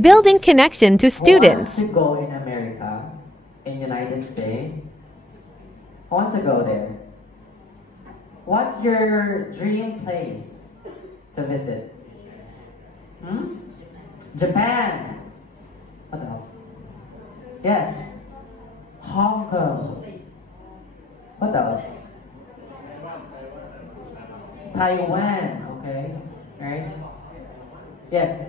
Building connection to Who wants students. to go in America, in United States? Who wants to go there? What's your dream place to visit? Japan. What else? Yes. Hong Kong. What else? Taiwan. Okay. Right. Yes.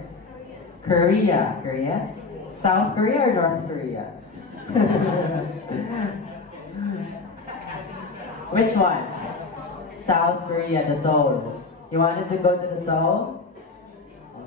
Korea. Korea. South Korea or North Korea? Which one? South Korea, the Seoul. You wanted to go to the Seoul?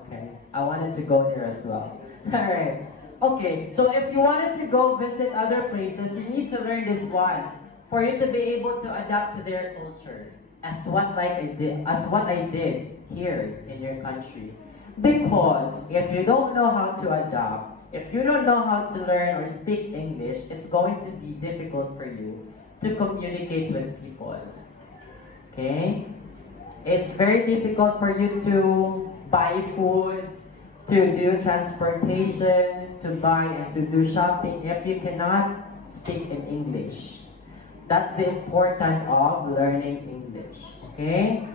Okay. I wanted to go there as well. Alright. Okay, so if you wanted to go visit other places, you need to learn this one for you to be able to adapt to their culture as what I did here in your country. Because if you don't know how to adapt, if you don't know how to learn or speak English, it's going to be difficult for you to communicate with people. Okay? It's very difficult for you to buy food, to do transportation, to buy and to do shopping if you cannot speak in English. That's the importance of learning English. Okay?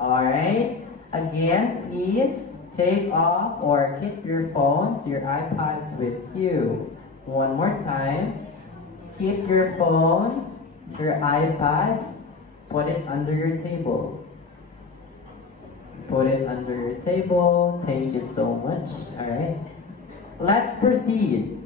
Alright? Again, please take off or keep your phones, your iPads with you. One more time. Keep your phones, your iPad, put it under your table. Put it under your table. Thank you so much. Alright. Let's proceed.